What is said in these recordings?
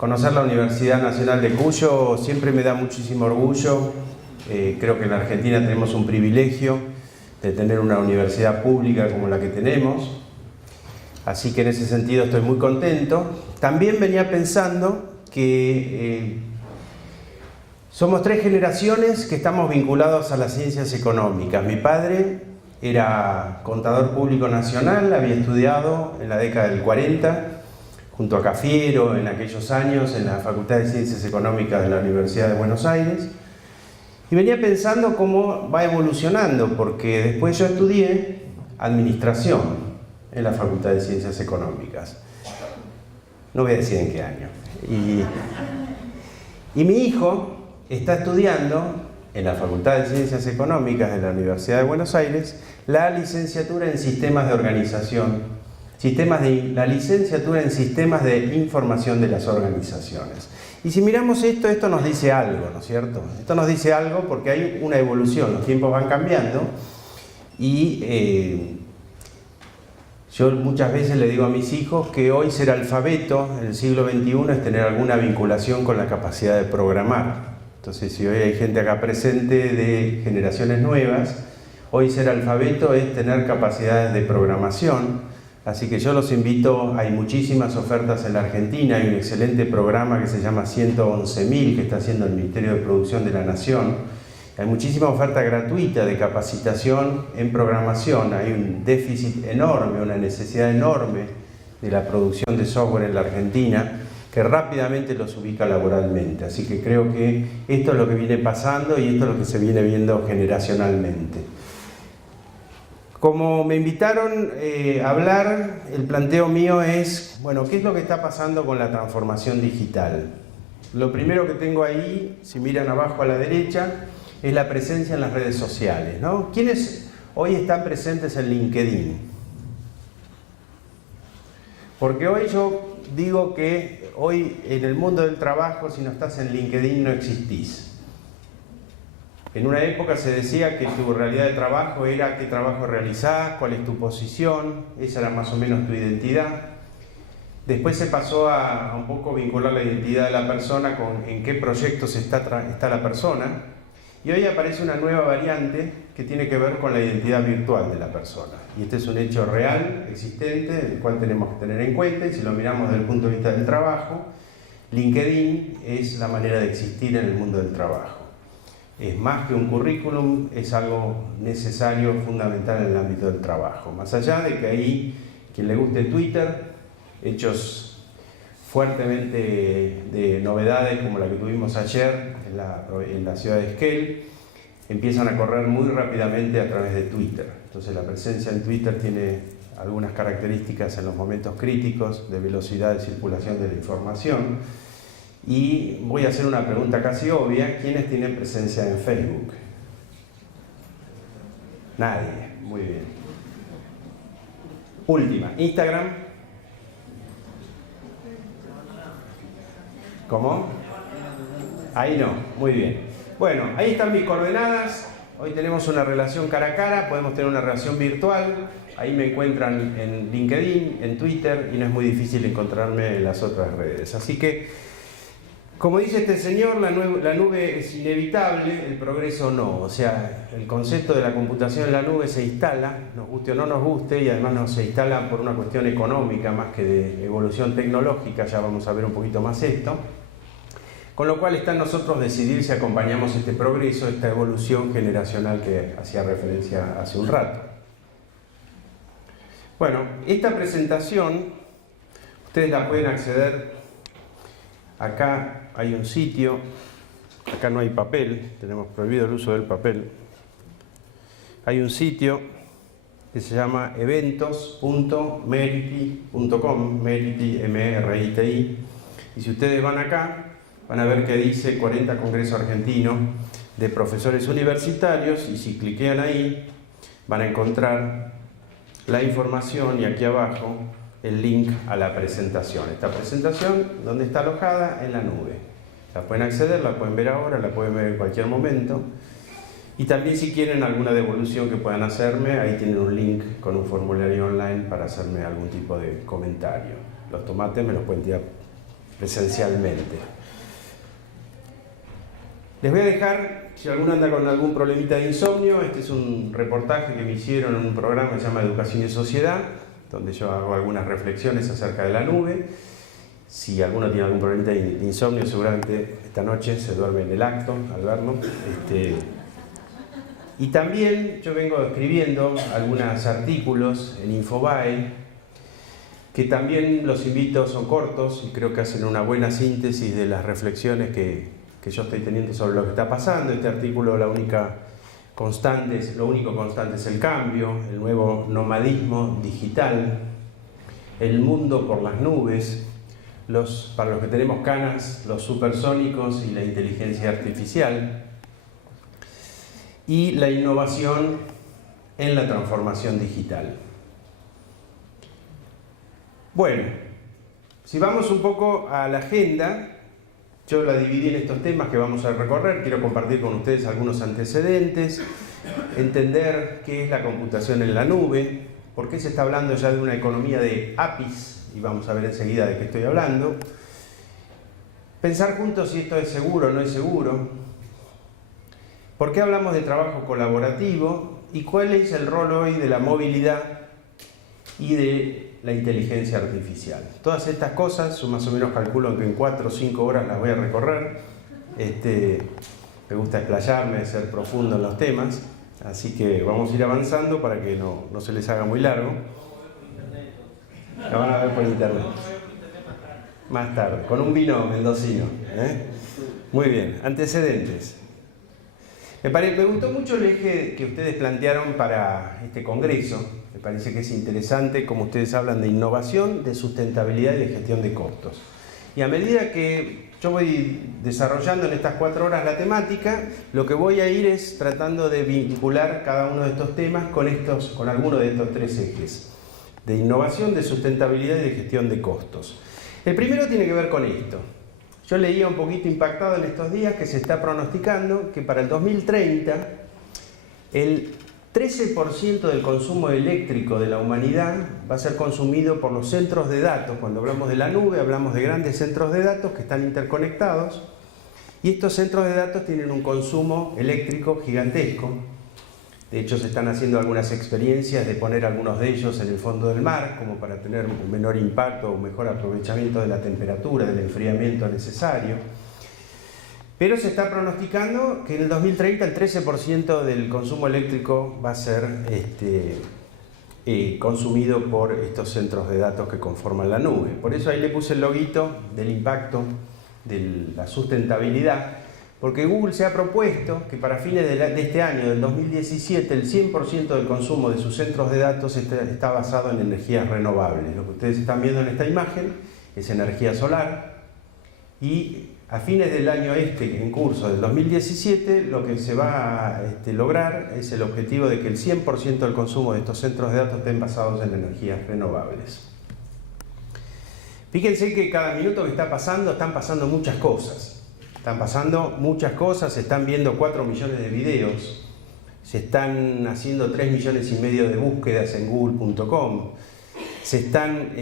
Conocer la Universidad Nacional de Cuyo siempre me da muchísimo orgullo. Creo que en la Argentina tenemos un privilegio de tener una universidad pública como la que tenemos. Así que en ese sentido estoy muy contento. También venía pensando que somos 3 generaciones que estamos vinculados a las ciencias económicas. Mi padre era contador público nacional, había estudiado en la década del 40, junto a Cafiero en aquellos años en la Facultad de Ciencias Económicas de la Universidad de Buenos Aires. Y venía pensando cómo va evolucionando, porque después yo estudié Administración en la Facultad de Ciencias Económicas. No voy a decir en qué año. Y mi hijo está estudiando en la Facultad de Ciencias Económicas de la Universidad de Buenos Aires la licenciatura en Sistemas de Organización, la licenciatura en Sistemas de Información de las Organizaciones. Y si miramos esto nos dice algo, ¿no es cierto? Esto nos dice algo porque hay una evolución, los tiempos van cambiando y yo muchas veces le digo a mis hijos que hoy ser alfabeto en el siglo XXI es tener alguna vinculación con la capacidad de programar. Entonces, si hoy hay gente acá presente de generaciones nuevas, hoy ser alfabeto es tener capacidades de programación. Así que yo los invito, hay muchísimas ofertas en la Argentina, hay un excelente programa que se llama 111.000 que está haciendo el Ministerio de Producción de la Nación. Hay muchísima oferta gratuita de capacitación en programación, hay un déficit enorme, una necesidad enorme de la producción de software en la Argentina que rápidamente los ubica laboralmente. Así que creo que esto es lo que viene pasando y esto es lo que se viene viendo generacionalmente. Como me invitaron a hablar, el planteo mío es, bueno, ¿qué es lo que está pasando con la transformación digital? Lo primero que tengo ahí, si miran abajo a la derecha, es la presencia en las redes sociales, ¿no? ¿Quiénes hoy están presentes en LinkedIn? Porque hoy yo digo que hoy en el mundo del trabajo, si no estás en LinkedIn, no existís. En una época se decía que tu realidad de trabajo era qué trabajo realizás, cuál es tu posición, esa era más o menos tu identidad. Después se pasó a un poco vincular la identidad de la persona con en qué proyectos está la persona. Y hoy aparece una nueva variante que tiene que ver con la identidad virtual de la persona. Y este es un hecho real, existente, el cual tenemos que tener en cuenta. Y si lo miramos desde el punto de vista del trabajo, LinkedIn es la manera de existir en el mundo del trabajo. Es más que un currículum, es algo necesario, fundamental en el ámbito del trabajo. Más allá de que ahí, quien le guste Twitter, hechos fuertemente de novedades como la que tuvimos ayer en la ciudad de Esquel, empiezan a correr muy rápidamente a través de Twitter. Entonces la presencia en Twitter tiene algunas características en los momentos críticos de velocidad de circulación de la información. Y voy a hacer una pregunta casi obvia. ¿Quiénes tienen presencia en Facebook? Nadie. Muy bien. Última. Instagram. ¿Cómo? Ahí no. Muy bien. Bueno, ahí están mis coordenadas. Hoy tenemos una relación cara a cara. Podemos tener una relación virtual. Ahí me encuentran en LinkedIn, en Twitter, y no es muy difícil encontrarme en las otras redes. Así que, como dice este señor, la nube es inevitable, el progreso no. O sea, el concepto de la computación en la nube se instala, nos guste o no nos guste, y además no se instala por una cuestión económica más que de evolución tecnológica, ya vamos a ver un poquito más esto. Con lo cual está en nosotros decidir si acompañamos este progreso, esta evolución generacional que hacía referencia hace un rato. Bueno, esta presentación, ustedes la pueden acceder. Acá hay un sitio, acá no hay papel, tenemos prohibido el uso del papel. Hay un sitio que se llama eventos.meriti.com, Meriti, M-R-I-T-I, y si ustedes van acá, van a ver que dice 40 Congreso Argentino de Profesores Universitarios, y si cliquean ahí, van a encontrar la información y aquí abajo el link a la presentación. Esta presentación, ¿dónde está alojada? En la nube. La pueden acceder, la pueden ver ahora, la pueden ver en cualquier momento. Y también si quieren alguna devolución que puedan hacerme, ahí tienen un link con un formulario online para hacerme algún tipo de comentario. Los tomates me los pueden tirar presencialmente. Les voy a dejar, si alguno anda con algún problemita de insomnio, este es un reportaje que me hicieron en un programa que se llama Educación y Sociedad, donde yo hago algunas reflexiones acerca de la nube. Si alguno tiene algún problemita de insomnio, seguramente esta noche se duerme en el acto al verlo. Y también yo vengo escribiendo algunos artículos en Infobae, que también los invito, son cortos y creo que hacen una buena síntesis de las reflexiones que yo estoy teniendo sobre lo que está pasando. Este artículo, lo único constante es el cambio, el nuevo nomadismo digital, el mundo por las nubes, para los que tenemos canas, los supersónicos y la inteligencia artificial, y la innovación en la transformación digital. Bueno, si vamos un poco a la agenda, yo la dividí en estos temas que vamos a recorrer. Quiero compartir con ustedes algunos antecedentes, entender qué es la computación en la nube, por qué se está hablando ya de una economía de APIs, y vamos a ver enseguida de qué estoy hablando. Pensar juntos si esto es seguro o no es seguro. ¿Por qué hablamos de trabajo colaborativo? ¿Y cuál es el rol hoy de la movilidad y de la inteligencia artificial? Todas estas cosas, yo más o menos calculo que en 4 o 5 horas las voy a recorrer. Me gusta explayarme, ser profundo en los temas, así que vamos a ir avanzando para que no se les haga muy largo. La van a ver por internet. Más tarde, con un vino mendocino. Muy bien, antecedentes. Me gustó mucho el eje que ustedes plantearon para este congreso. Me parece que es interesante como ustedes hablan de innovación, de sustentabilidad y de gestión de costos. Y a medida que yo voy desarrollando en estas 4 horas la temática, lo que voy a ir es tratando de vincular cada uno de estos temas con alguno de estos 3 ejes: de innovación, de sustentabilidad y de gestión de costos. El primero tiene que ver con esto. Yo leía un poquito impactado en estos días que se está pronosticando que para el 2030 el 13% del consumo eléctrico de la humanidad va a ser consumido por los centros de datos. Cuando hablamos de la nube, hablamos de grandes centros de datos que están interconectados, y estos centros de datos tienen un consumo eléctrico gigantesco. De hecho, se están haciendo algunas experiencias de poner algunos de ellos en el fondo del mar, como para tener un menor impacto o un mejor aprovechamiento de la temperatura, del enfriamiento necesario. Pero se está pronosticando que en el 2030 el 13% del consumo eléctrico va a ser consumido por estos centros de datos que conforman la nube. Por eso ahí le puse el loguito del impacto de la sustentabilidad, porque Google se ha propuesto que para fines de este año, del 2017, el 100% del consumo de sus centros de datos está basado en energías renovables. Lo que ustedes están viendo en esta imagen es energía solar, y a fines del año en curso, del 2017, lo que se va a lograr es el objetivo de que el 100% del consumo de estos centros de datos estén basados en energías renovables. Fíjense que cada minuto que está pasando, están pasando muchas cosas. Se están viendo 4 millones de videos, se están haciendo 3,5 millones de búsquedas en google.com, se están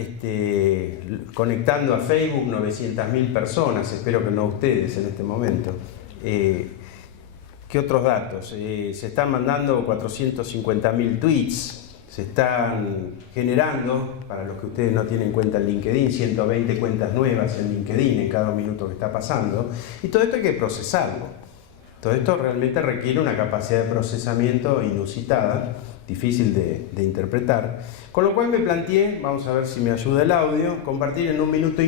conectando a Facebook 900.000 personas, espero que no ustedes en este momento. ¿Qué otros datos? Se están mandando 450.000 tweets, se están generando, para los que ustedes no tienen cuenta en LinkedIn, 120 cuentas nuevas en LinkedIn en cada minuto que está pasando, y todo esto hay que procesarlo. Todo esto realmente requiere una capacidad de procesamiento inusitada, difícil de interpretar, con lo cual me planteé, vamos a ver si me ayuda el audio, compartir en 1,5 minutos,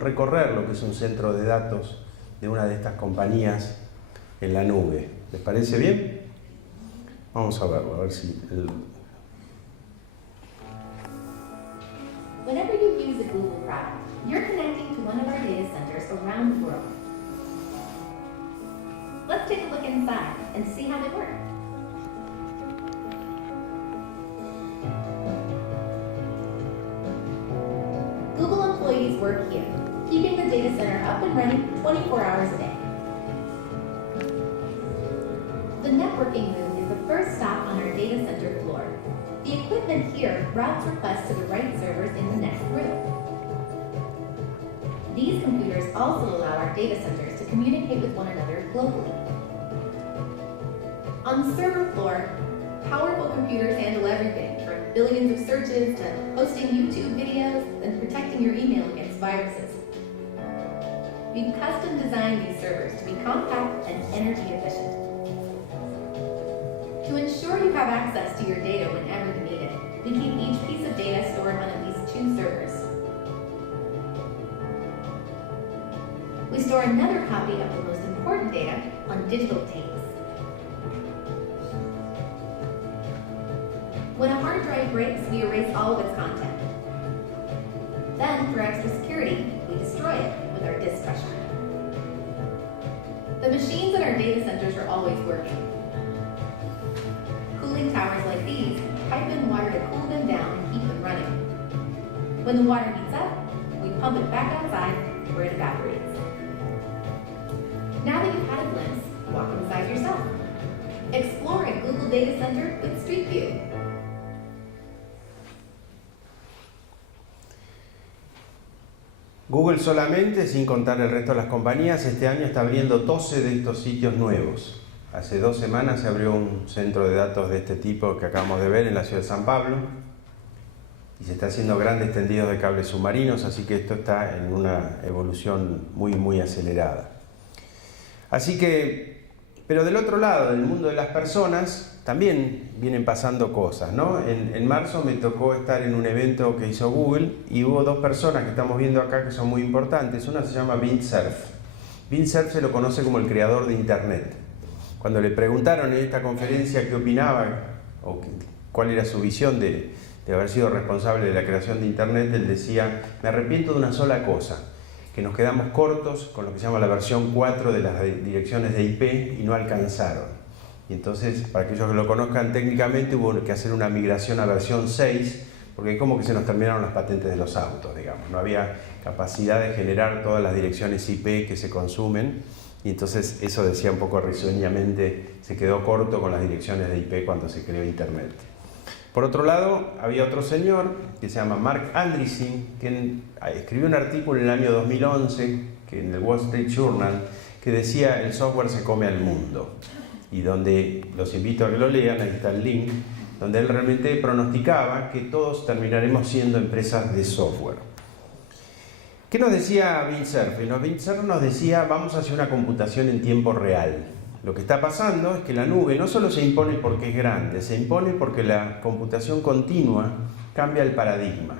recorrer lo que es un centro de datos de una de estas compañías en la nube. ¿Les parece bien? Vamos a verlo, a ver si... Whenever you use a Google product, you're connecting to one of our data centers around the world. Let's take a look inside and see how they work. Google employees work here, keeping the data center up and running 24 hours a day. The networking room is the first stop on our data center floor. The equipment here routes requests to the right servers in the next room. These computers also allow our data centers to communicate with one another globally. On the server floor, powerful computers handle everything from billions of searches to hosting YouTube videos and protecting your email against viruses. We've custom designed these servers to be compact and energy efficient. To ensure you have access to your data whenever you need it, we keep each piece of data stored on at least 2 servers. We store another copy of the most important data on digital tapes. When a hard drive breaks, we erase all of its content. Then, for extra security, we destroy it with our disk crusher. The machines in our data centers are always working. Cooling towers like these pipe in water to cool them down and keep them running. When the water heats up, we pump it back outside where it evaporates. Now that you've had a glimpse, walk inside yourself. Explore a Google Data Center with Street View. Google solamente, sin contar el resto de las compañías, este año está abriendo 12 de estos sitios nuevos. Hace 2 semanas se abrió un centro de datos de este tipo que acabamos de ver en la ciudad de San Pablo y se está haciendo grandes tendidos de cables submarinos, así que esto está en una evolución muy acelerada. Así que, pero del otro lado, del mundo de las personas, también vienen pasando cosas, ¿no? En marzo me tocó estar en un evento que hizo Google y hubo 2 personas que estamos viendo acá que son muy importantes. Una se llama Vint Cerf. Vint Cerf se lo conoce como el creador de Internet. Cuando le preguntaron en esta conferencia qué opinaba o cuál era su visión de haber sido responsable de la creación de Internet, él decía: me arrepiento de una sola cosa, que nos quedamos cortos con lo que se llama la versión 4 de las direcciones de IP y no alcanzaron. Y entonces, para aquellos que lo conozcan técnicamente, hubo que hacer una migración a versión 6, porque es como que se nos terminaron las patentes de los autos, digamos. No había capacidad de generar todas las direcciones IP que se consumen, y entonces eso, decía un poco risueñamente, se quedó corto con las direcciones de IP cuando se creó Internet. Por otro lado, había otro señor que se llama Marc Andreessen, que escribió un artículo en el año 2011, que en el Wall Street Journal, que decía: el software se come al mundo. Y donde los invito a que lo lean, ahí está el link, donde él realmente pronosticaba que todos terminaremos siendo empresas de software. ¿Qué nos decía Vint Cerf? Vint Cerf nos decía: vamos hacia una computación en tiempo real. Lo que está pasando es que la nube no solo se impone porque es grande, se impone porque la computación continua cambia el paradigma.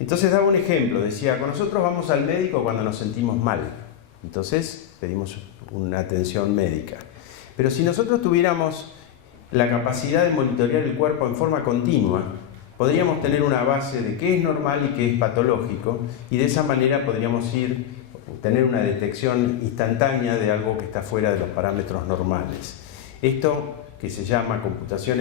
Entonces daba un ejemplo, decía: con nosotros vamos al médico cuando nos sentimos mal, entonces pedimos una atención médica. Pero si nosotros tuviéramos la capacidad de monitorear el cuerpo en forma continua, podríamos tener una base de qué es normal y qué es patológico, y de esa manera podríamos tener una detección instantánea de algo que está fuera de los parámetros normales. Esto, que se llama computación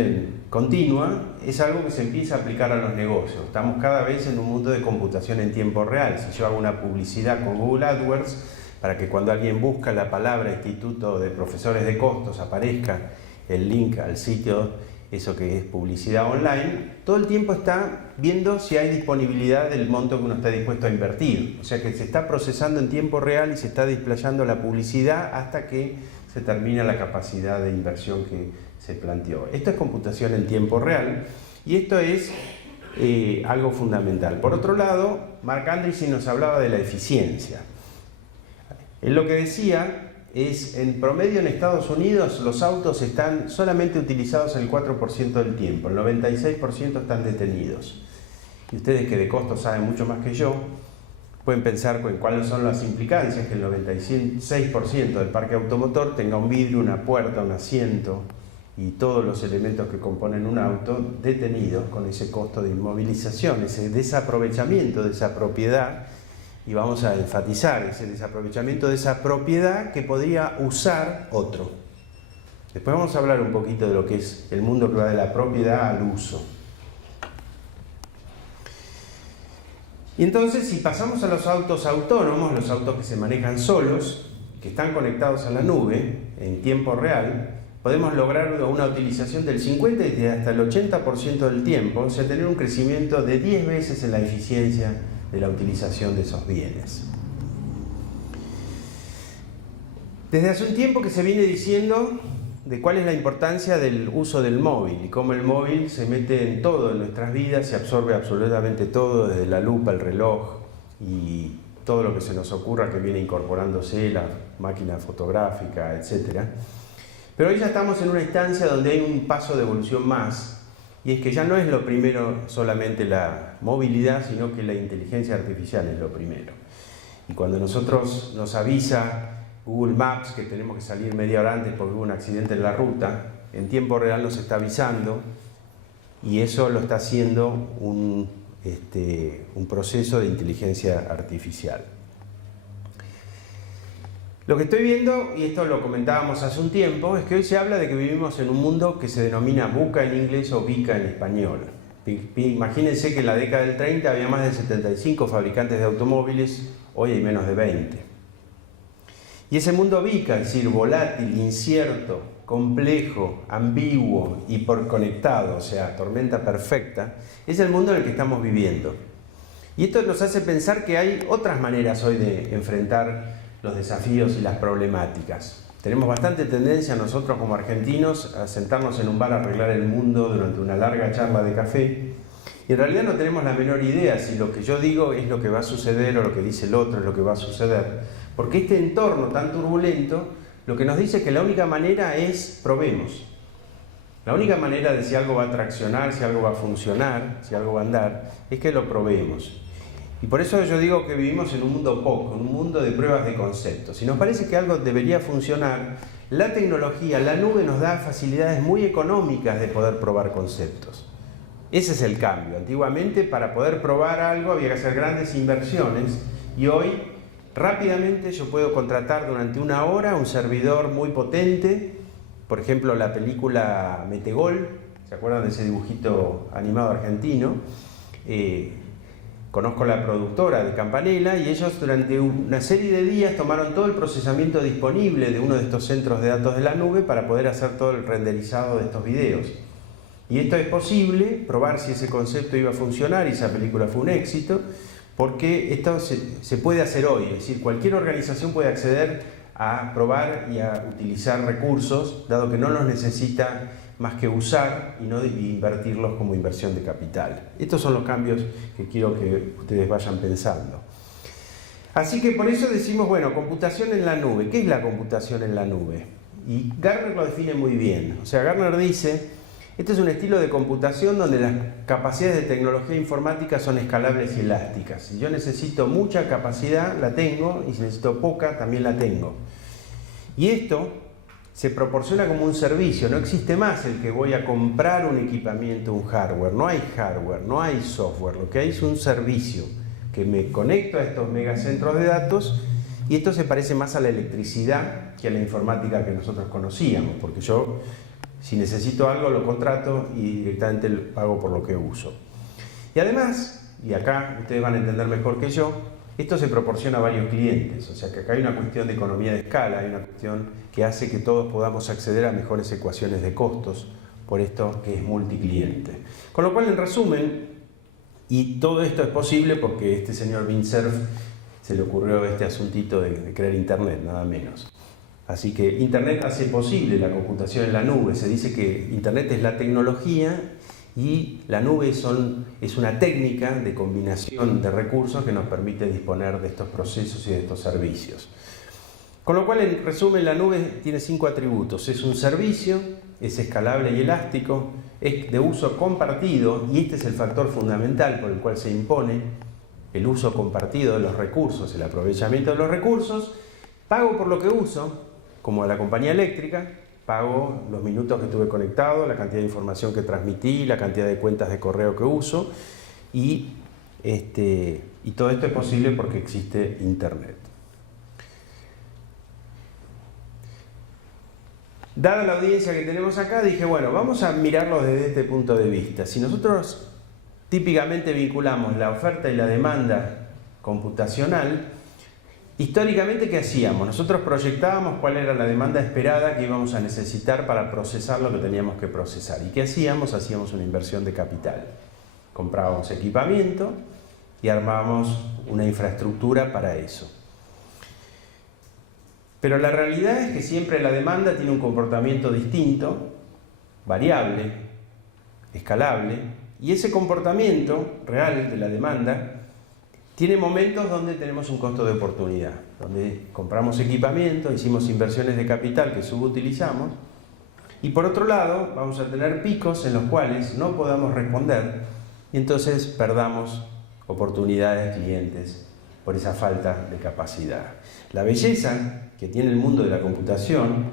continua, es algo que se empieza a aplicar a los negocios. Estamos cada vez en un mundo de computación en tiempo real. Si yo hago una publicidad con Google AdWords, para que cuando alguien busca la palabra Instituto de Profesores de Costos aparezca el link al sitio, eso que es publicidad online, todo el tiempo está viendo si hay disponibilidad del monto que uno está dispuesto a invertir. O sea que se está procesando en tiempo real y se está desplayando la publicidad hasta que se termina la capacidad de inversión que se planteó. Esto es computación en tiempo real y esto es algo fundamental. Por otro lado, Marc Andreessen nos hablaba de la eficiencia. Él lo que decía es: en promedio en Estados Unidos los autos están solamente utilizados el 4% del tiempo, el 96% están detenidos. Y ustedes, que de costos saben mucho más que yo, pueden pensar en cuáles son las implicancias que el 96% del parque automotor tenga un vidrio, una puerta, un asiento y todos los elementos que componen un auto detenidos, con ese costo de inmovilización, ese desaprovechamiento de esa propiedad. Y vamos a enfatizar ese desaprovechamiento de esa propiedad que podría usar otro. Después vamos a hablar un poquito de lo que es el mundo que va de la propiedad al uso. Y entonces, si pasamos a los autos autónomos, los autos que se manejan solos, que están conectados a la nube en tiempo real, podemos lograr una utilización del 50 y hasta el 80% del tiempo, o sea, tener un crecimiento de 10 veces en la eficiencia de la utilización de esos bienes. Desde hace un tiempo que se viene diciendo de cuál es la importancia del uso del móvil y cómo el móvil se mete en todo en nuestras vidas, se absorbe absolutamente todo, desde la lupa, el reloj y todo lo que se nos ocurra que viene incorporándose, la máquina fotográfica, etc. Pero hoy ya estamos en una instancia donde hay un paso de evolución más, y es que ya no es lo primero solamente la movilidad, sino que la inteligencia artificial es lo primero. Y cuando nosotros nos avisa Google Maps que tenemos que salir media hora antes porque hubo un accidente en la ruta, en tiempo real nos está avisando, y eso lo está haciendo un proceso de inteligencia artificial. Lo que estoy viendo, y esto lo comentábamos hace un tiempo, es que hoy se habla de que vivimos en un mundo que se denomina VUCA en inglés o VICA en español. Imagínense que en la década del 30 había más de 75 fabricantes de automóviles, hoy hay menos de 20. Y ese mundo VICA, es decir, volátil, incierto, complejo, ambiguo, hiperconectado, o sea, tormenta perfecta, es el mundo en el que estamos viviendo. Y esto nos hace pensar que hay otras maneras hoy de enfrentar los desafíos y las problemáticas. Tenemos bastante tendencia nosotros como argentinos a sentarnos en un bar a arreglar el mundo durante una larga charla de café, y en realidad no tenemos la menor idea si lo que yo digo es lo que va a suceder o lo que dice el otro es lo que va a suceder. Porque este entorno tan turbulento lo que nos dice es que la única manera es probemos. La única manera de si algo va a traccionar, si algo va a funcionar, si algo va a andar, es que lo probemos. Y por eso yo digo que vivimos en un mundo POC, un mundo de pruebas de conceptos. Si nos parece que algo debería funcionar, la tecnología, la nube nos da facilidades muy económicas de poder probar conceptos. Ese es el cambio. Antiguamente, para poder probar algo había que hacer grandes inversiones, y hoy rápidamente yo puedo contratar durante una hora un servidor muy potente. Por ejemplo, la película Metegol, ¿se acuerdan de ese dibujito animado argentino? Conozco la productora de Campanella, y ellos durante una serie de días tomaron todo el procesamiento disponible de uno de estos centros de datos de la nube para poder hacer todo el renderizado de estos videos. Y esto es posible, probar si ese concepto iba a funcionar, y esa película fue un éxito, porque esto se puede hacer hoy. Es decir, cualquier organización puede acceder a probar y a utilizar recursos, dado que no los necesita más que usar y no invertirlos como inversión de capital. Estos son los cambios que quiero que ustedes vayan pensando. Así que por eso decimos, bueno, computación en la nube. ¿Qué es la computación en la nube? Y Gartner lo define muy bien. O sea, Gartner dice, este es un estilo de computación donde las capacidades de tecnología informática son escalables y elásticas. Si yo necesito mucha capacidad, la tengo, y si necesito poca, también la tengo. Y esto se proporciona como un servicio. No existe más el que voy a comprar un equipamiento, un hardware. No hay hardware, no hay software. Lo que hay es un servicio que me conecto a estos megacentros de datos, y esto se parece más a la electricidad que a la informática que nosotros conocíamos, porque yo, si necesito algo, lo contrato y directamente pago por lo que uso. Y además, y acá ustedes van a entender mejor que yo, esto se proporciona a varios clientes. O sea que acá hay una cuestión de economía de escala, hay una cuestión que hace que todos podamos acceder a mejores ecuaciones de costos por esto que es multicliente. Con lo cual, en resumen, y todo esto es posible porque este señor Vint Cerf se le ocurrió este asuntito de crear Internet, nada menos. Así que Internet hace posible la computación en la nube. Se dice que Internet es la tecnología y la nube es una técnica de combinación de recursos que nos permite disponer de estos procesos y de estos servicios. Con lo cual, en resumen, la nube tiene 5 atributos. Es un servicio, es escalable y elástico, es de uso compartido, y este es el factor fundamental por el cual se impone el uso compartido de los recursos, el aprovechamiento de los recursos. Pago por lo que uso, como a la compañía eléctrica, pago los minutos que estuve conectado, la cantidad de información que transmití, la cantidad de cuentas de correo que uso, y todo esto es posible porque existe Internet. Dada la audiencia que tenemos acá, dije, bueno, vamos a mirarlo desde este punto de vista. Si nosotros típicamente vinculamos la oferta y la demanda computacional, históricamente, ¿qué hacíamos? Nosotros proyectábamos cuál era la demanda esperada que íbamos a necesitar para procesar lo que teníamos que procesar. ¿Y qué hacíamos? Hacíamos una inversión de capital. Comprábamos equipamiento y armábamos una infraestructura para eso. Pero la realidad es que siempre la demanda tiene un comportamiento distinto, variable, escalable, y ese comportamiento real de la demanda tiene momentos donde tenemos un costo de oportunidad, donde compramos equipamiento, hicimos inversiones de capital que subutilizamos, y por otro lado vamos a tener picos en los cuales no podamos responder y entonces perdamos oportunidades, clientes, por esa falta de capacidad. La belleza que tiene el mundo de la computación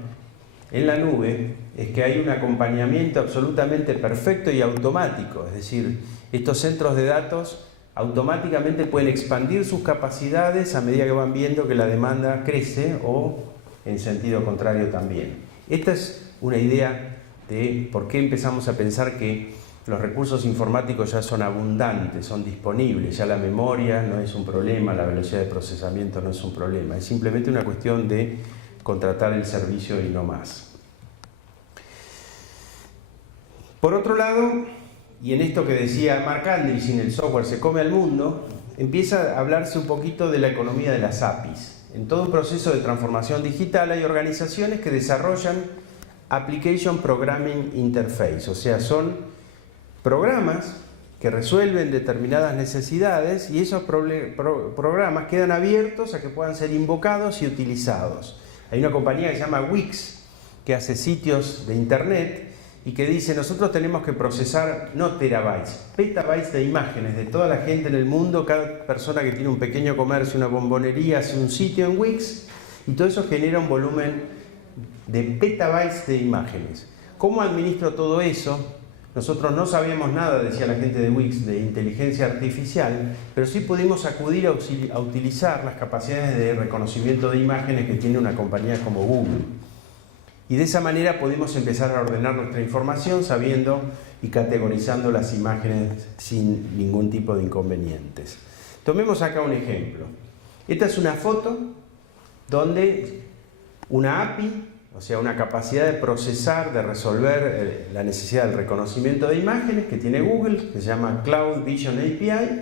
en la nube es que hay un acompañamiento absolutamente perfecto y automático, es decir, estos centros de datos automáticamente pueden expandir sus capacidades a medida que van viendo que la demanda crece o en sentido contrario también. Esta es una idea de por qué empezamos a pensar que los recursos informáticos ya son abundantes, son disponibles, ya la memoria no es un problema, la velocidad de procesamiento no es un problema, es simplemente una cuestión de contratar el servicio y no más. Por otro lado, y en esto que decía Marc Andreessen, el software se come al mundo, empieza a hablarse un poquito de la economía de las APIs. En todo un proceso de transformación digital hay organizaciones que desarrollan Application Programming Interface, o sea, son programas que resuelven determinadas necesidades y esos programas quedan abiertos a que puedan ser invocados y utilizados. Hay una compañía que se llama Wix que hace sitios de internet y que dice: nosotros tenemos que procesar no terabytes, petabytes de imágenes de toda la gente en el mundo. Cada persona que tiene un pequeño comercio, una bombonería, hace un sitio en Wix y todo eso genera un volumen de petabytes de imágenes. ¿Cómo administro todo eso? Nosotros no sabíamos nada, decía la gente de Wix, de inteligencia artificial, pero sí pudimos acudir a utilizar las capacidades de reconocimiento de imágenes que tiene una compañía como Google. Y de esa manera pudimos empezar a ordenar nuestra información sabiendo y categorizando las imágenes sin ningún tipo de inconvenientes. Tomemos acá un ejemplo. Esta es una foto donde una API, o sea, una capacidad de procesar, de resolver la necesidad del reconocimiento de imágenes que tiene Google, que se llama Cloud Vision API,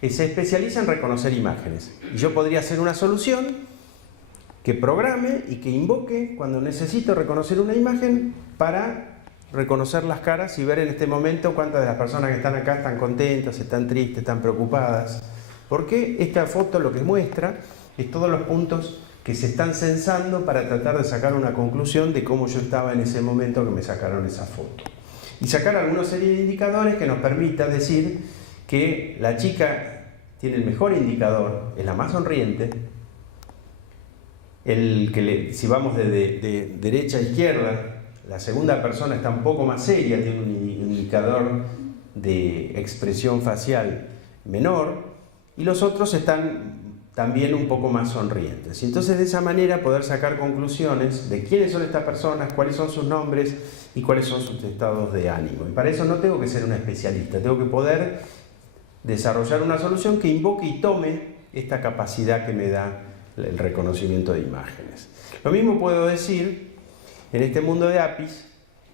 que se especializa en reconocer imágenes. Y yo podría hacer una solución que programe y que invoque cuando necesito reconocer una imagen para reconocer las caras y ver en este momento cuántas de las personas que están acá están contentas, están tristes, están preocupadas. Porque esta foto lo que muestra es todos los puntos que se están censando para tratar de sacar una conclusión de cómo yo estaba en ese momento que me sacaron esa foto. Y sacar alguna serie de indicadores que nos permita decir que la chica tiene el mejor indicador, es la más sonriente, si vamos de derecha a izquierda, la segunda persona está un poco más seria, tiene un indicador de expresión facial menor, y los otros están también un poco más sonrientes. Y entonces de esa manera poder sacar conclusiones de quiénes son estas personas, cuáles son sus nombres y cuáles son sus estados de ánimo. Y para eso no tengo que ser un especialista, tengo que poder desarrollar una solución que invoque y tome esta capacidad que me da el reconocimiento de imágenes. Lo mismo puedo decir en este mundo de APIs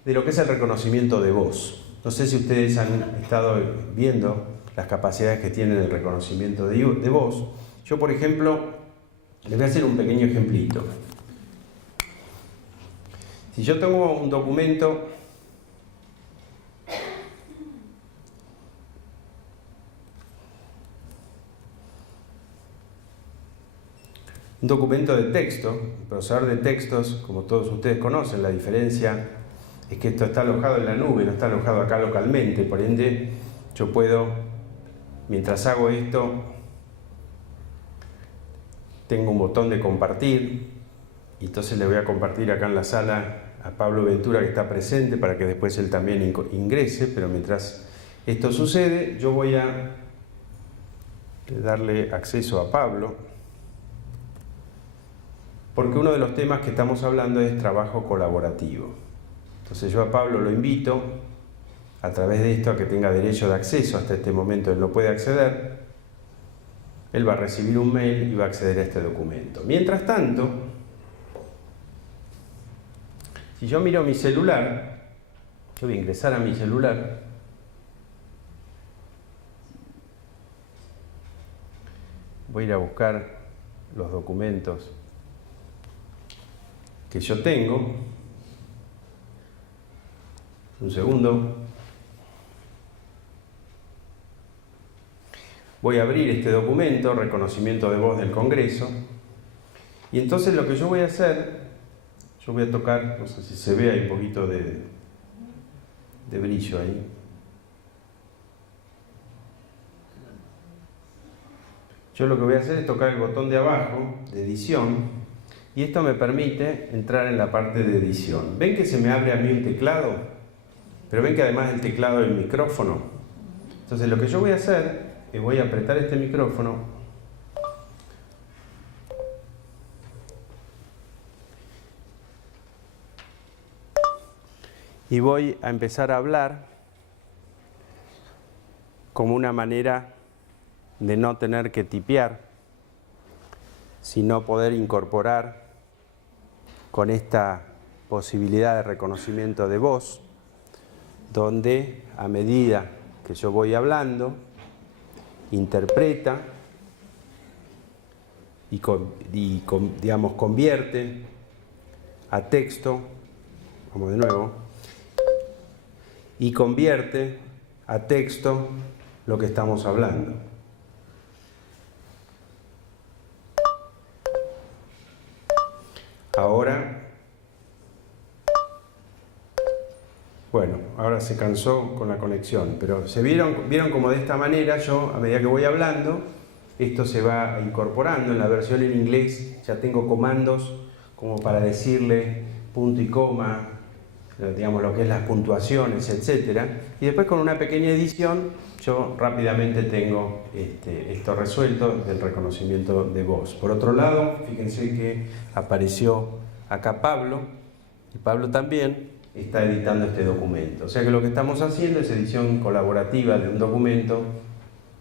de lo que es el reconocimiento de voz. No sé si ustedes han estado viendo las capacidades que tiene el reconocimiento de voz. Yo, por ejemplo, les voy a hacer un pequeño ejemplito. Si yo tengo un documento de texto, el procesador de textos, como todos ustedes conocen, la diferencia es que esto está alojado en la nube, no está alojado acá localmente, por ende yo puedo, mientras hago esto, tengo un botón de compartir y entonces le voy a compartir acá en la sala a Pablo Ventura, que está presente, para que después él también ingrese, pero mientras esto sucede yo voy a darle acceso a Pablo, porque uno de los temas que estamos hablando es trabajo colaborativo. Entonces yo a Pablo lo invito a través de esto a que tenga derecho de acceso. Hasta este momento él no puede acceder. Él va a recibir un mail y va a acceder a este documento. Mientras tanto, si yo miro mi celular, yo voy a ingresar a mi celular, voy a ir a buscar los documentos que yo tengo. Un segundo. Voy a abrir este documento, reconocimiento de voz del Congreso. Y entonces lo que yo voy a hacer, yo voy a tocar, no sé si se ve, hay un poquito de brillo ahí. Yo lo que voy a hacer es tocar el botón de abajo, de edición, y esto me permite entrar en la parte de edición. ¿Ven que se me abre a mí un teclado? Pero ven que además del teclado hay un micrófono. Entonces lo que yo voy a hacer es voy a apretar este micrófono y voy a empezar a hablar como una manera de no tener que tipear, sino poder incorporar con esta posibilidad de reconocimiento de voz, donde a medida que yo voy hablando, interpreta y digamos, convierte a texto, vamos de nuevo, y convierte a texto lo que estamos hablando. Ahora, bueno, ahora se cansó con la conexión, pero se vieron como de esta manera yo, a medida que voy hablando, esto se va incorporando. En la versión en inglés ya tengo comandos como para decirle punto y coma, digamos lo que es las puntuaciones, etc. Y después con una pequeña edición yo rápidamente tengo esto resuelto del reconocimiento de voz. Por otro lado, fíjense que apareció acá Pablo, y Pablo también está editando este documento. O sea que lo que estamos haciendo es edición colaborativa de un documento.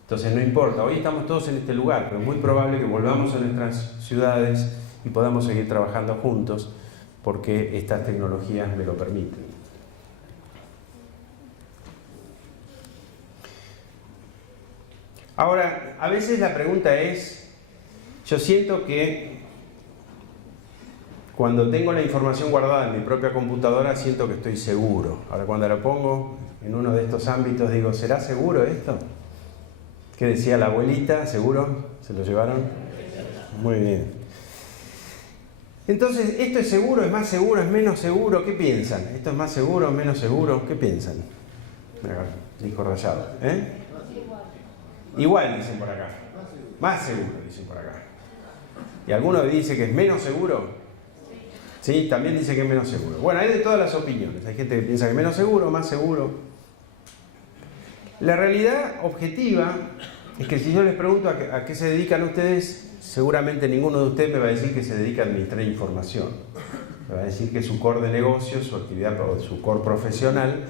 Entonces no importa, hoy estamos todos en este lugar, pero es muy probable que volvamos a nuestras ciudades y podamos seguir trabajando juntos porque estas tecnologías me lo permiten. Ahora, a veces la pregunta es, yo siento que cuando tengo la información guardada en mi propia computadora, siento que estoy seguro. Ahora, cuando la pongo en uno de estos ámbitos, digo, ¿será seguro esto? ¿Qué decía la abuelita? ¿Seguro? ¿Se lo llevaron? Muy bien. Entonces, ¿esto es seguro? ¿Es más seguro? ¿Es menos seguro? ¿Qué piensan? ¿Esto es más seguro? ¿Menos seguro? ¿Qué piensan? Dijo rayado. Igual dicen por acá. Más seguro dicen por acá. ¿Y alguno dice que es menos seguro? Sí, también dice que es menos seguro. Bueno, hay de todas las opiniones. Hay gente que piensa que es menos seguro, más seguro. La realidad objetiva es que si yo les pregunto a qué se dedican ustedes, seguramente ninguno de ustedes me va a decir que se dedica a administrar información. Me va a decir que su core de negocio, su actividad o su core profesional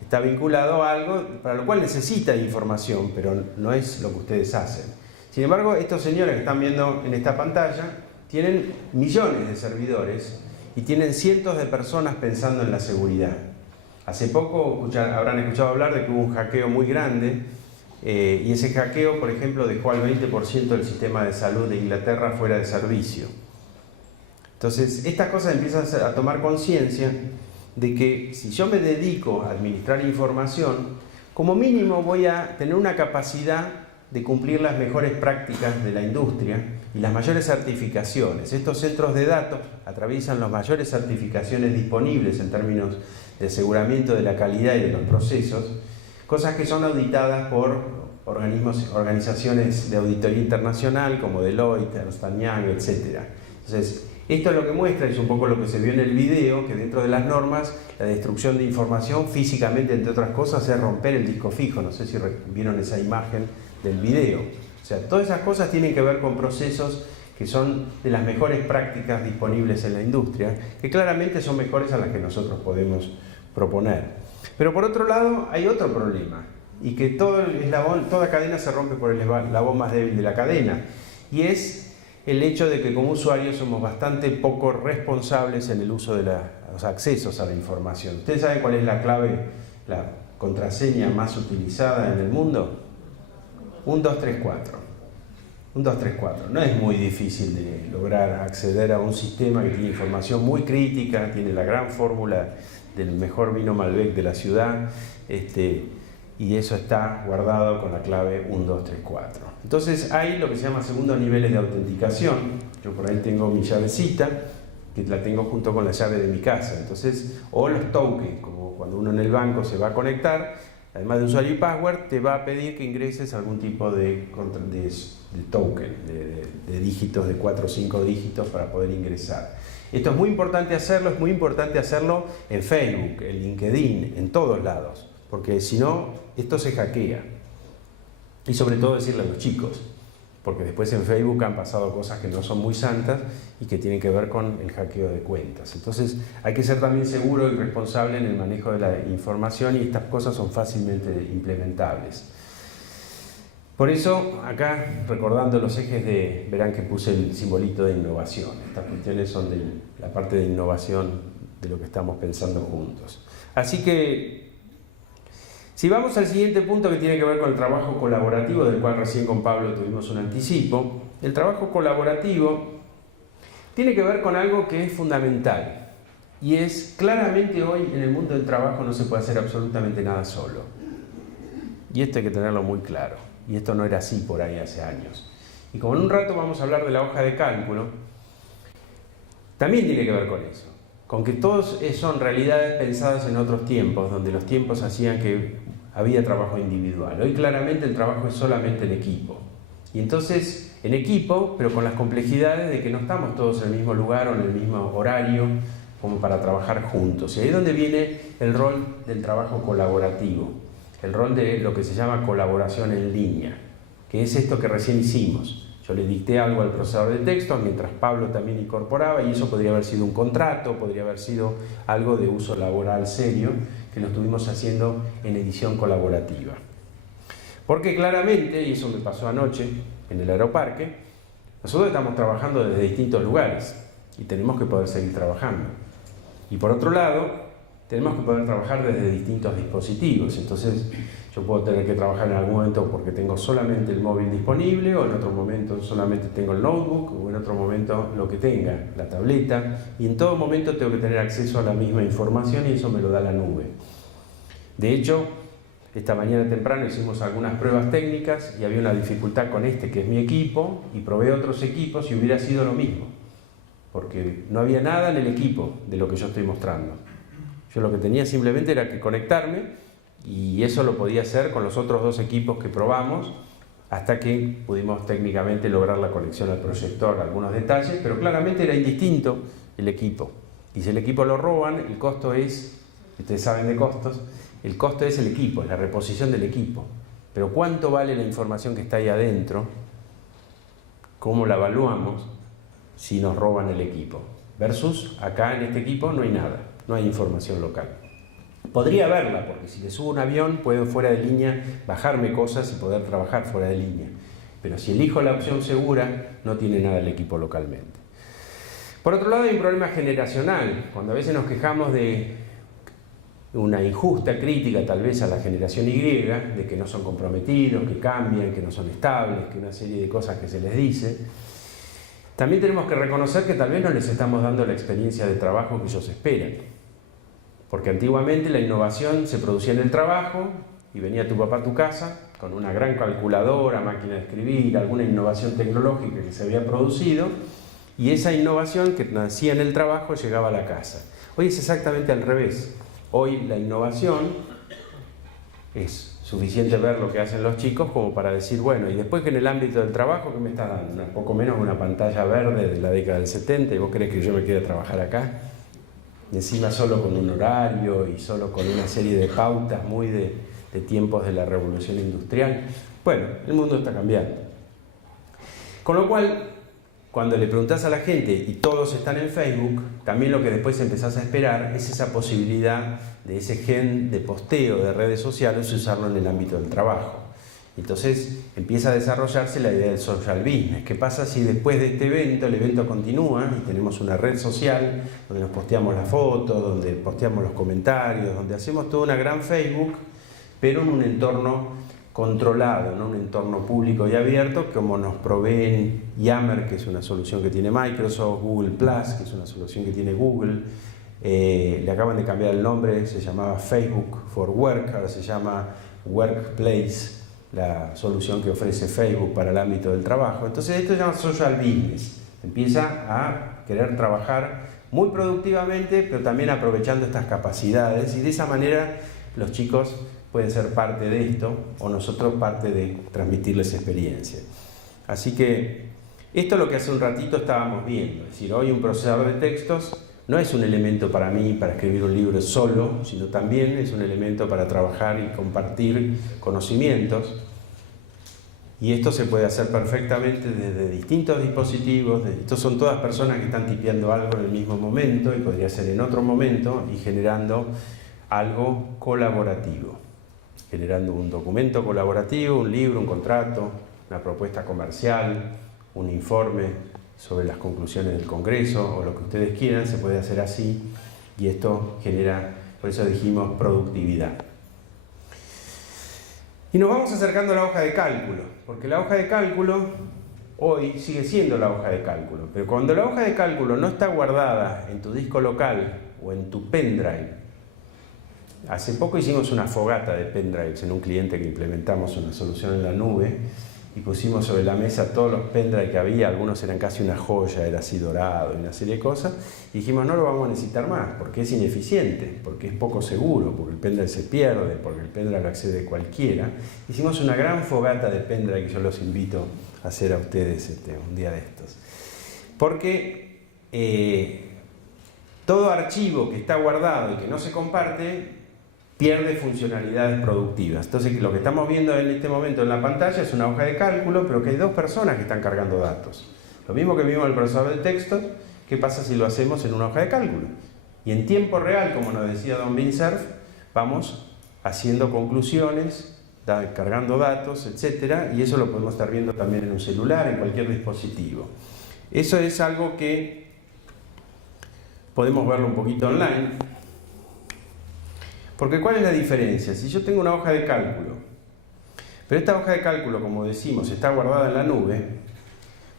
está vinculado a algo para lo cual necesita información, pero no es lo que ustedes hacen. Sin embargo, estos señores que están viendo en esta pantalla tienen millones de servidores y tienen cientos de personas pensando en la seguridad. Hace poco habrán escuchado hablar de que hubo un hackeo muy grande y ese hackeo, por ejemplo, dejó al 20% del sistema de salud de Inglaterra fuera de servicio. Entonces, estas cosas empiezan a tomar conciencia de que si yo me dedico a administrar información, como mínimo voy a tener una capacidad de cumplir las mejores prácticas de la industria y las mayores certificaciones. Estos centros de datos atraviesan las mayores certificaciones disponibles en términos de aseguramiento de la calidad y de los procesos, cosas que son auditadas por organizaciones de auditoría internacional como Deloitte, Ernst & Young, etc. Entonces, esto es lo que muestra, es un poco lo que se vio en el video, que dentro de las normas, la destrucción de información físicamente, entre otras cosas, es romper el disco fijo. No sé si vieron esa imagen del video. O sea, todas esas cosas tienen que ver con procesos que son de las mejores prácticas disponibles en la industria, que claramente son mejores a las que nosotros podemos proponer. Pero por otro lado, hay otro problema, y que toda cadena se rompe por el eslabón más débil de la cadena, y es el hecho de que como usuarios somos bastante poco responsables en el uso de los accesos a la información. ¿Ustedes saben cuál es la clave, la contraseña más utilizada en el mundo? 1, 2, 3, 4. Un 2, 3, 4. No es muy difícil de lograr acceder a un sistema que tiene información muy crítica, tiene la gran fórmula del mejor vino Malbec de la ciudad, y eso está guardado con la clave 1, 2, 3, 4. Entonces hay lo que se llama segundos niveles de autenticación. Yo por ahí tengo mi llavecita, que la tengo junto con la llave de mi casa. Entonces, o los tokens, como cuando uno en el banco se va a conectar, además de usuario y password, te va a pedir que ingreses algún tipo de token, de dígitos, de 4 o 5 dígitos para poder ingresar. Esto es muy importante hacerlo en Facebook, en LinkedIn, en todos lados, porque si no, esto se hackea. Y sobre todo decirle a los chicos, porque después en Facebook han pasado cosas que no son muy santas y que tienen que ver con el hackeo de cuentas. Entonces hay que ser también seguro y responsable en el manejo de la información, y estas cosas son fácilmente implementables. Por eso, acá, recordando los ejes verán que puse el simbolito de innovación. Estas cuestiones son de la parte de innovación de lo que estamos pensando juntos. Así que, si vamos al siguiente punto, que tiene que ver con el trabajo colaborativo, del cual recién con Pablo tuvimos un anticipo. El trabajo colaborativo tiene que ver con algo que es fundamental, y es, claramente hoy en el mundo del trabajo no se puede hacer absolutamente nada solo. Y esto hay que tenerlo muy claro, y esto no era así por ahí hace años. Y como en un rato vamos a hablar de la hoja de cálculo, también tiene que ver con eso, con que todos son realidades pensadas en otros tiempos, donde los tiempos hacían que había trabajo individual. Hoy claramente el trabajo es solamente en equipo. Y entonces, en equipo, pero con las complejidades de que no estamos todos en el mismo lugar o en el mismo horario como para trabajar juntos. Y ahí es donde viene el rol del trabajo colaborativo, el rol de lo que se llama colaboración en línea, que es esto que recién hicimos. Yo le dicté algo al procesador de texto, mientras Pablo también incorporaba, y eso podría haber sido un contrato, podría haber sido algo de uso laboral serio, que lo estuvimos haciendo en edición colaborativa. Porque claramente, y eso me pasó anoche en el aeroparque, nosotros estamos trabajando desde distintos lugares y tenemos que poder seguir trabajando. Y por otro lado, tenemos que poder trabajar desde distintos dispositivos. Entonces, yo puedo tener que trabajar en algún momento porque tengo solamente el móvil disponible, o en otro momento solamente tengo el notebook, o en otro momento lo que tenga, la tableta, y en todo momento tengo que tener acceso a la misma información, y eso me lo da la nube. De hecho, esta mañana temprano hicimos algunas pruebas técnicas y había una dificultad con que es mi equipo, y probé otros equipos y hubiera sido lo mismo, porque no había nada en el equipo de lo que yo estoy mostrando. Yo lo que tenía simplemente era que conectarme, y eso lo podía hacer con los otros 2 equipos que probamos, hasta que pudimos técnicamente lograr la conexión al proyector, algunos detalles, pero claramente era indistinto el equipo. Y si el equipo lo roban, el costo es, ustedes saben de costos, el costo es el equipo, es la reposición del equipo. Pero ¿cuánto vale la información que está ahí adentro? ¿Cómo la evaluamos si nos roban el equipo? Versus, acá en este equipo no hay nada, no hay información local. Podría haberla, porque si le subo un avión, puedo fuera de línea bajarme cosas y poder trabajar fuera de línea. Pero si elijo la opción segura, no tiene nada el equipo localmente. Por otro lado, hay un problema generacional. Cuando a veces nos quejamos de una injusta crítica tal vez a la generación Y, de que no son comprometidos, que cambian, que no son estables, que una serie de cosas que se les dice, también tenemos que reconocer que tal vez no les estamos dando la experiencia de trabajo que ellos esperan. Porque antiguamente la innovación se producía en el trabajo, y venía tu papá a tu casa con una gran calculadora, máquina de escribir, alguna innovación tecnológica que se había producido, y esa innovación que nacía en el trabajo llegaba a la casa. Hoy es exactamente al revés. Hoy la innovación es suficiente ver lo que hacen los chicos como para decir, bueno, y después que en el ámbito del trabajo, ¿qué me está dando? Un poco menos una pantalla verde de la década del 70, y vos querés que yo me quede a trabajar acá. Y encima solo con un horario y solo con una serie de pautas muy de tiempos de la revolución industrial. Bueno, el mundo está cambiando. Con lo cual, cuando le preguntás a la gente y todos están en Facebook, también lo que después empezás a esperar es esa posibilidad de ese gen de posteo de redes sociales, usarlo en el ámbito del trabajo. Entonces empieza a desarrollarse la idea del social business. ¿Qué pasa si después de este evento, el evento continúa y tenemos una red social donde nos posteamos las fotos, donde posteamos los comentarios, donde hacemos toda una gran Facebook, pero en un entorno controlado, ¿no? Un entorno público y abierto, como nos proveen Yammer, que es una solución que tiene Microsoft, Google Plus, que es una solución que tiene Google. Le acaban de cambiar el nombre, se llamaba Facebook for Work, ahora se llama Workplace, la solución que ofrece Facebook para el ámbito del trabajo. Entonces esto se llama social business, empieza a querer trabajar muy productivamente, pero también aprovechando estas capacidades, y de esa manera los chicos pueden ser parte de esto, o nosotros parte de transmitirles experiencia. Así que esto es lo que hace un ratito estábamos viendo, es decir, hoy un procesador de textos no es un elemento para mí, para escribir un libro solo, sino también es un elemento para trabajar y compartir conocimientos. Y esto se puede hacer perfectamente desde distintos dispositivos. Estos son todas personas que están tipeando algo en el mismo momento y podría ser en otro momento, y generando algo colaborativo. Generando un documento colaborativo, un libro, un contrato, una propuesta comercial, un informe sobre las conclusiones del Congreso o lo que ustedes quieran, se puede hacer así, y esto genera, por eso dijimos, productividad. Y nos vamos acercando a la hoja de cálculo, porque la hoja de cálculo hoy sigue siendo la hoja de cálculo, pero cuando la hoja de cálculo no está guardada en tu disco local o en tu pendrive, hace poco hicimos una fogata de pendrives en un cliente que implementamos una solución en la nube, y pusimos sobre la mesa todos los pendrive que había, algunos eran casi una joya, era así dorado y una serie de cosas, y dijimos no lo vamos a necesitar más, porque es ineficiente, porque es poco seguro, porque el pendrive se pierde, porque el pendrive lo accede cualquiera. Hicimos una gran fogata de pendrive que yo los invito a hacer a ustedes un día de estos. Porque todo archivo que está guardado y que no se comparte pierde funcionalidades productivas. Entonces lo que estamos viendo en este momento en la pantalla es una hoja de cálculo, pero que hay dos personas que están cargando datos. Lo mismo que vimos en el procesador de textos, ¿qué pasa si lo hacemos en una hoja de cálculo? Y en tiempo real, como nos decía Don Bincerf, vamos haciendo conclusiones, cargando datos, etc. Y eso lo podemos estar viendo también en un celular, en cualquier dispositivo. Eso es algo que podemos verlo un poquito online. Porque ¿cuál es la diferencia? Si yo tengo una hoja de cálculo, pero esta hoja de cálculo, como decimos, está guardada en la nube,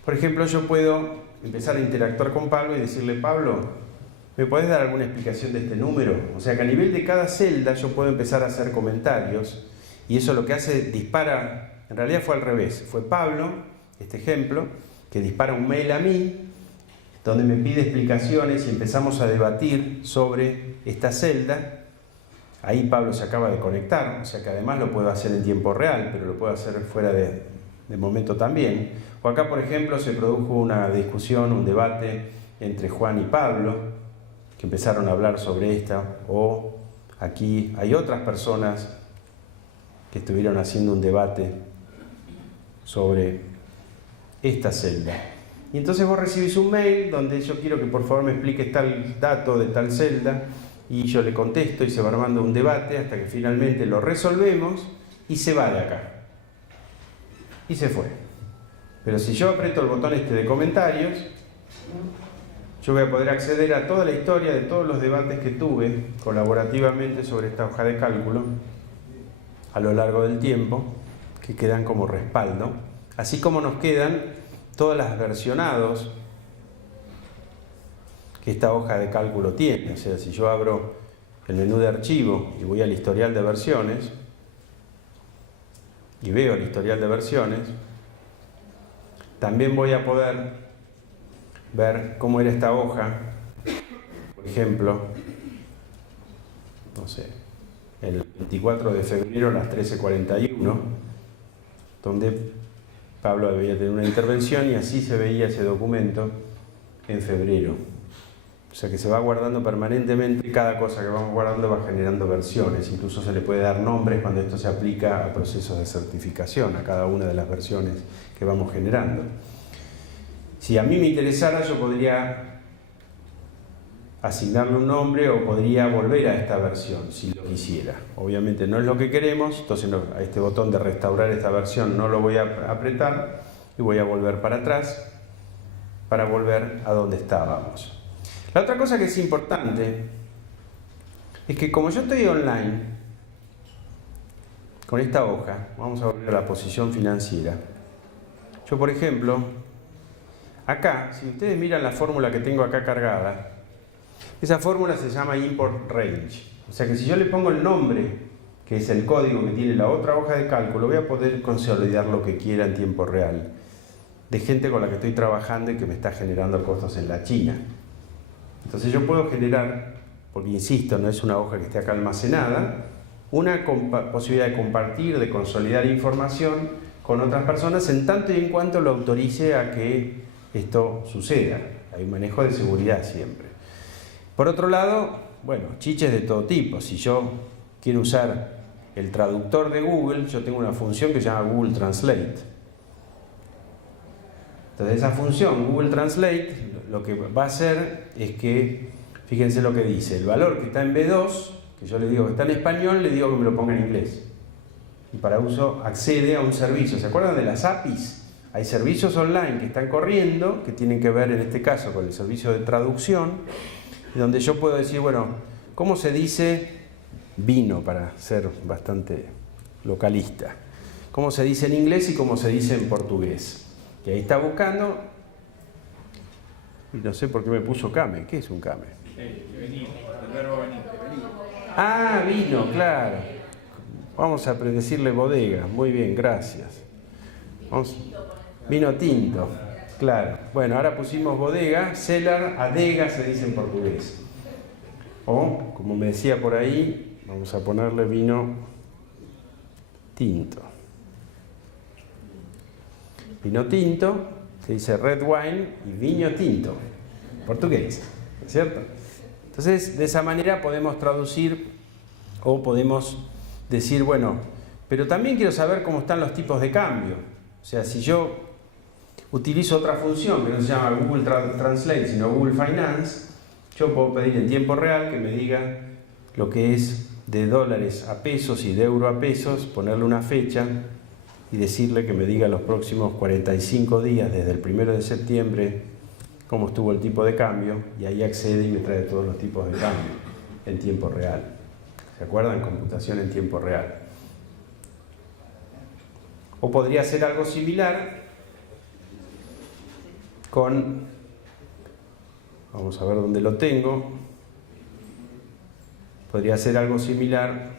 por ejemplo, yo puedo empezar a interactuar con Pablo y decirle, Pablo, ¿me podés dar alguna explicación de este número? O sea que a nivel de cada celda yo puedo empezar a hacer comentarios, y eso lo que hace, dispara, en realidad fue al revés, fue Pablo, este ejemplo, que dispara un mail a mí, donde me pide explicaciones y empezamos a debatir sobre esta celda. Ahí Pablo se acaba de conectar, o sea que además lo puedo hacer en tiempo real, pero lo puedo hacer fuera de momento también. O acá, por ejemplo, se produjo una discusión, un debate entre Juan y Pablo, que empezaron a hablar sobre esta, o aquí hay otras personas que estuvieron haciendo un debate sobre esta celda. Y entonces vos recibís un mail donde yo quiero que por favor me expliques tal dato de tal celda, y yo le contesto y se va armando un debate hasta que finalmente lo resolvemos y se va de acá. Y se fue. Pero si yo aprieto el botón este de comentarios, yo voy a poder acceder a toda la historia de todos los debates que tuve colaborativamente sobre esta hoja de cálculo a lo largo del tiempo, que quedan como respaldo, así como nos quedan todas las versionados que esta hoja de cálculo tiene. O sea, si yo abro el menú de archivo y voy al historial de versiones y veo el historial de versiones, también voy a poder ver cómo era esta hoja, por ejemplo, no sé, el 24 de febrero a las 13:41, donde Pablo debía tener una intervención, y así se veía ese documento en febrero. O sea que se va guardando permanentemente, cada cosa que vamos guardando va generando versiones, incluso se le puede dar nombres cuando esto se aplica a procesos de certificación, a cada una de las versiones que vamos generando. Si a mí me interesara, yo podría asignarle un nombre o podría volver a esta versión si lo quisiera. Obviamente no es lo que queremos, entonces a este botón de restaurar esta versión no lo voy a apretar y voy a volver para atrás para volver a donde estábamos. La otra cosa que es importante es que como yo estoy online, con esta hoja, vamos a volver a la posición financiera. Yo, por ejemplo, acá, si ustedes miran la fórmula que tengo acá cargada, esa fórmula se llama import range. O sea que si yo le pongo el nombre, que es el código que tiene la otra hoja de cálculo, voy a poder consolidar lo que quiera en tiempo real, de gente con la que estoy trabajando y que me está generando costos en la China. Entonces yo puedo generar, porque insisto, no es una hoja que esté acá almacenada, una posibilidad de compartir, de consolidar información con otras personas en tanto y en cuanto lo autorice a que esto suceda. Hay un manejo de seguridad siempre. Por otro lado, bueno, chiches de todo tipo. Si yo quiero usar el traductor de Google, yo tengo una función que se llama Google Translate. Entonces esa función, Google Translate, lo que va a hacer es que, fíjense lo que dice, el valor que está en B2, que yo le digo que está en español, le digo que me lo ponga en inglés. Y para uso accede a un servicio. ¿Se acuerdan de las APIs? Hay servicios online que están corriendo, que tienen que ver en este caso con el servicio de traducción, donde yo puedo decir, bueno, ¿cómo se dice vino? Para ser bastante localista. ¿Cómo se dice en inglés y cómo se dice en portugués? Y ahí está buscando, y no sé por qué me puso Kame. ¿Qué es un Kame? Venir, el verbo venir. Ah, vino, claro. Vamos a decirle bodega. Muy bien, gracias. Vino tinto, claro. Bueno, ahora pusimos bodega, cellar, adega se dice en portugués. O, como me decía por ahí, vamos a ponerle vino tinto. Vino tinto, se dice red wine, y viño tinto, portugués, ¿cierto? Entonces, de esa manera podemos traducir o podemos decir, bueno, pero también quiero saber cómo están los tipos de cambio. O sea, si yo utilizo otra función que no se llama Google Translate, sino Google Finance, yo puedo pedir en tiempo real que me diga lo que es de dólares a pesos y de euro a pesos, ponerle una fecha y decirle que me diga los próximos 45 días, desde el 1 de septiembre, cómo estuvo el tipo de cambio, y ahí accede y me trae todos los tipos de cambio en tiempo real. ¿Se acuerdan? Computación en tiempo real. O podría ser algo similar con, vamos a ver dónde lo tengo, podría ser algo similar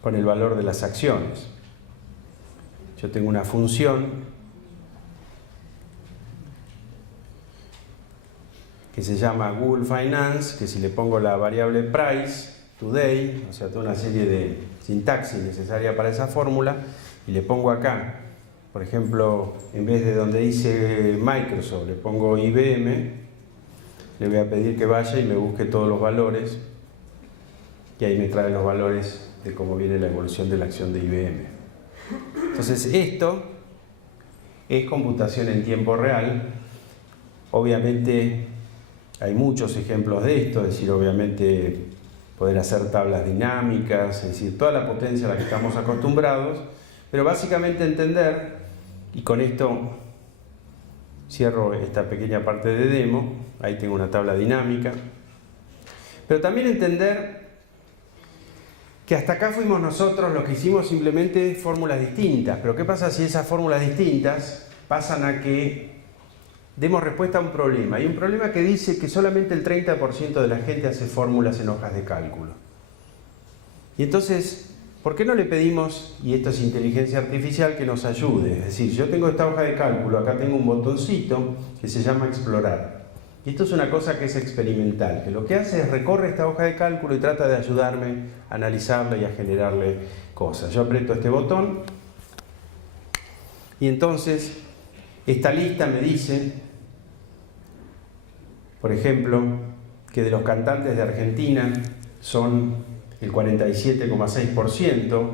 con el valor de las acciones. Yo tengo una función que se llama Google Finance, que si le pongo la variable price, today, o sea, toda una serie de sintaxis necesaria para esa fórmula, y le pongo acá, por ejemplo, en vez de donde dice Microsoft, le pongo IBM, le voy a pedir que vaya y me busque todos los valores, y ahí me trae los valores de cómo viene la evolución de la acción de IBM. Entonces, esto es computación en tiempo real. Obviamente, hay muchos ejemplos de esto, es decir, obviamente poder hacer tablas dinámicas, es decir, toda la potencia a la que estamos acostumbrados, pero básicamente entender, y con esto cierro esta pequeña parte de demo, ahí tengo una tabla dinámica, pero también entender que hasta acá fuimos nosotros los que hicimos simplemente fórmulas distintas, pero ¿qué pasa si esas fórmulas distintas pasan a que demos respuesta a un problema? Hay un problema que dice que solamente el 30% de la gente hace fórmulas en hojas de cálculo. Y entonces, ¿por qué no le pedimos, y esto es inteligencia artificial, que nos ayude? Es decir, yo tengo esta hoja de cálculo, acá tengo un botoncito que se llama explorar. Y esto es una cosa que es experimental, que lo que hace es recorre esta hoja de cálculo y trata de ayudarme a analizarla y a generarle cosas. Yo aprieto este botón y entonces esta lista me dice, por ejemplo, que de los cantantes de Argentina son el 47,6%,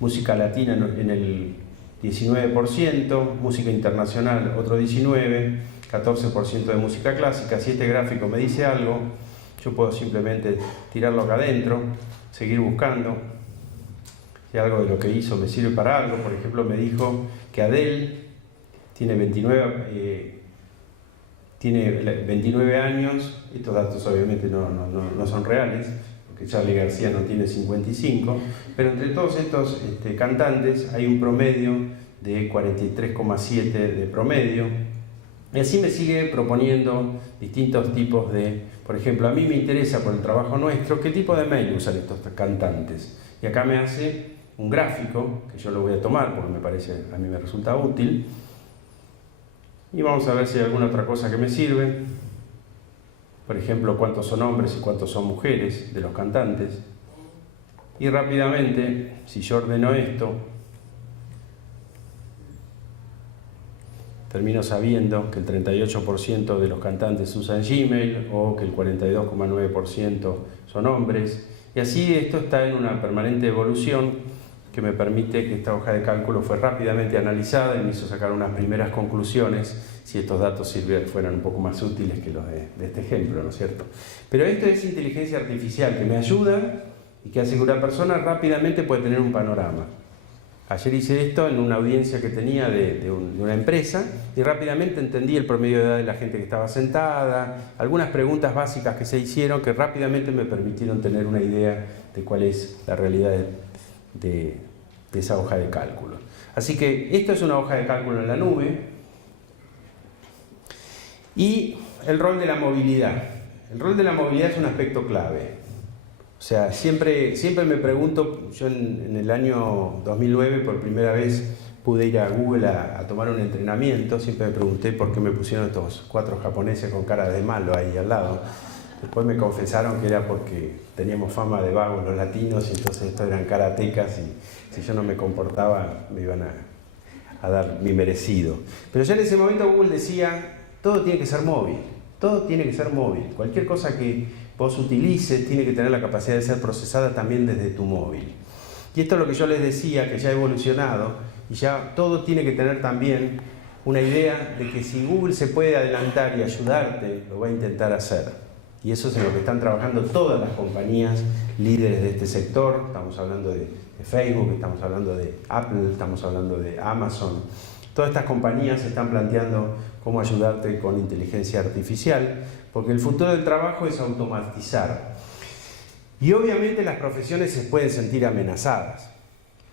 música latina en el 19%, música internacional otro 19%, 14% de música clásica. Si este gráfico me dice algo, yo puedo simplemente tirarlo acá adentro, seguir buscando. Si algo de lo que hizo me sirve para algo, por ejemplo, me dijo que Adele tiene 29 años. Estos datos obviamente no son reales, que Charly García no tiene 55, pero entre todos estos cantantes hay un promedio de 43,7 de promedio. Y así me sigue proponiendo distintos tipos de, por ejemplo, a mí me interesa por el trabajo nuestro, qué tipo de mail usan estos cantantes. Y acá me hace un gráfico, que yo lo voy a tomar porque a mí me resulta útil. Y vamos a ver si hay alguna otra cosa que me sirve. Por ejemplo, cuántos son hombres y cuántos son mujeres de los cantantes. Y rápidamente, si yo ordeno esto, termino sabiendo que el 38% de los cantantes usan Gmail o que el 42,9% son hombres. Y así esto está en una permanente evolución que me permite que esta hoja de cálculo fue rápidamente analizada y me hizo sacar unas primeras conclusiones si estos datos fueran un poco más útiles que los de este ejemplo, ¿no es cierto? Pero esto es inteligencia artificial que me ayuda y que hace que una persona rápidamente pueda tener un panorama. Ayer hice esto en una audiencia que tenía de una empresa y rápidamente entendí el promedio de edad de la gente que estaba sentada, algunas preguntas básicas que se hicieron que rápidamente me permitieron tener una idea de cuál es la realidad de esa hoja de cálculo. Así que esto es una hoja de cálculo en la nube. Y el rol de la movilidad. El rol de la movilidad es un aspecto clave. O sea, siempre me pregunto, yo en el año 2009 por primera vez pude ir a Google a tomar un entrenamiento, siempre me pregunté por qué me pusieron estos 4 japoneses con cara de malo ahí al lado. Después me confesaron que era porque teníamos fama de vagos los latinos y entonces estos eran karatecas y si yo no me comportaba me iban a dar mi merecido. Pero ya en ese momento Google decía, todo tiene que ser móvil, todo tiene que ser móvil. Cualquier cosa que vos utilices tiene que tener la capacidad de ser procesada también desde tu móvil. Y esto es lo que yo les decía, que ya ha evolucionado y ya todo tiene que tener también una idea de que si Google se puede adelantar y ayudarte, lo va a intentar hacer. Y eso es en lo que están trabajando todas las compañías líderes de este sector. Estamos hablando de Facebook, estamos hablando de Apple, estamos hablando de Amazon. Todas estas compañías están planteando cómo ayudarte con inteligencia artificial, porque el futuro del trabajo es automatizar. Y obviamente las profesiones se pueden sentir amenazadas.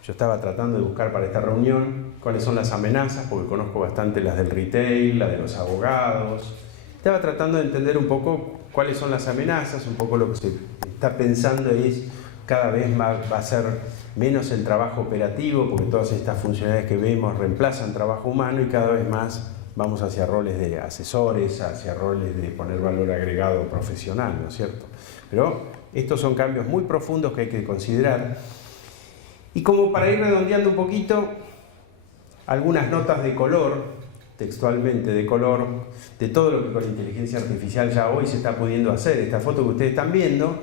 Yo estaba tratando de buscar para esta reunión cuáles son las amenazas, porque conozco bastante las del retail, las de los abogados. Estaba tratando de entender un poco cuáles son las amenazas, un poco lo que se está pensando es cada vez más va a ser menos el trabajo operativo, porque todas estas funcionalidades que vemos reemplazan trabajo humano y cada vez más vamos hacia roles de asesores, hacia roles de poner valor agregado profesional, ¿no es cierto? Pero estos son cambios muy profundos que hay que considerar. Y como para ir redondeando un poquito, algunas notas de color, textualmente de color, de todo lo que con inteligencia artificial ya hoy se está pudiendo hacer. Esta foto que ustedes están viendo,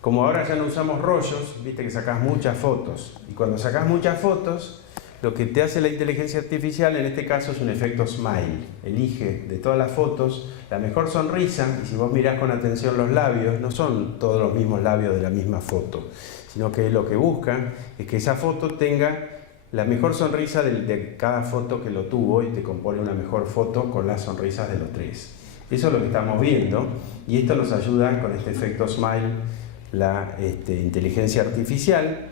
como ahora ya no usamos rollos, viste que sacás muchas fotos. Y cuando sacás muchas fotos, lo que te hace la inteligencia artificial en este caso es un efecto smile. Elige de todas las fotos la mejor sonrisa y si vos mirás con atención los labios, no son todos los mismos labios de la misma foto, sino que lo que busca es que esa foto tenga la mejor sonrisa de cada foto que lo tuvo y te compone una mejor foto con las sonrisas de los 3. Eso es lo que estamos viendo y esto nos ayuda con este efecto smile, la inteligencia artificial.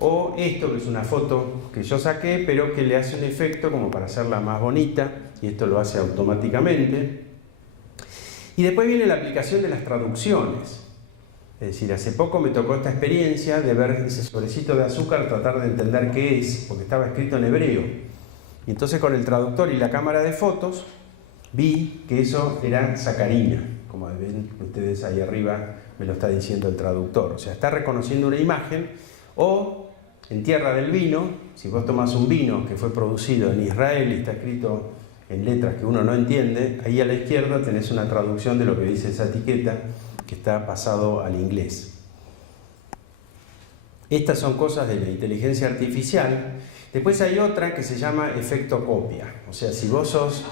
O esto que es una foto que yo saqué, pero que le hace un efecto como para hacerla más bonita, y esto lo hace automáticamente. Y después viene la aplicación de las traducciones. Es decir, hace poco me tocó esta experiencia de ver ese sobrecito de azúcar, tratar de entender qué es, porque estaba escrito en hebreo. Y entonces con el traductor y la cámara de fotos, vi que eso era sacarina. Como ven ustedes ahí arriba, me lo está diciendo el traductor. O sea, está reconociendo una imagen. O en Tierra del Vino, si vos tomás un vino que fue producido en Israel y está escrito en letras que uno no entiende, ahí a la izquierda tenés una traducción de lo que dice esa etiqueta que está pasado al inglés. Estas son cosas de la inteligencia artificial. Después hay otra que se llama efecto copia. O sea, si vos sos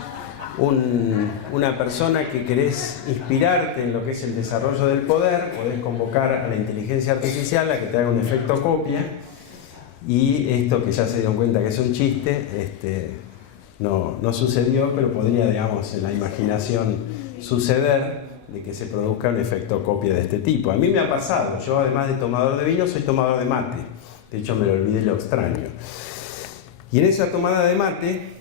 una persona que querés inspirarte en lo que es el desarrollo del poder, podés convocar a la inteligencia artificial a que te haga un efecto copia y esto que ya se dieron cuenta que es un chiste, no sucedió, pero podría, digamos, en la imaginación suceder. de que se produzca un efecto copia de este tipo. A mí me ha pasado, yo además de tomador de vino soy tomador de mate, de hecho me lo olvidé y lo extraño. Y en esa tomada de mate,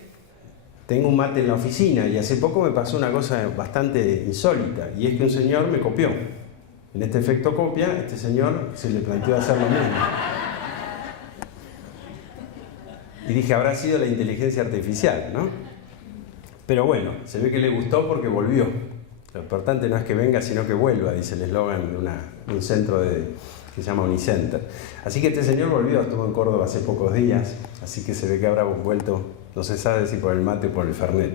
tengo un mate en la oficina y hace poco me pasó una cosa bastante insólita, y es que un señor me copió. En este efecto copia, este señor se le planteó hacer lo mismo. Y dije, habrá sido la inteligencia artificial, ¿no? Pero bueno, se ve que le gustó porque volvió. Lo importante no es que venga, sino que vuelva, dice el eslogan de un centro que se llama Unicenter. Así que este señor volvió, estuvo en Córdoba hace pocos días, así que se ve que habrá vuelto, no se sabe si por el mate o por el fernet.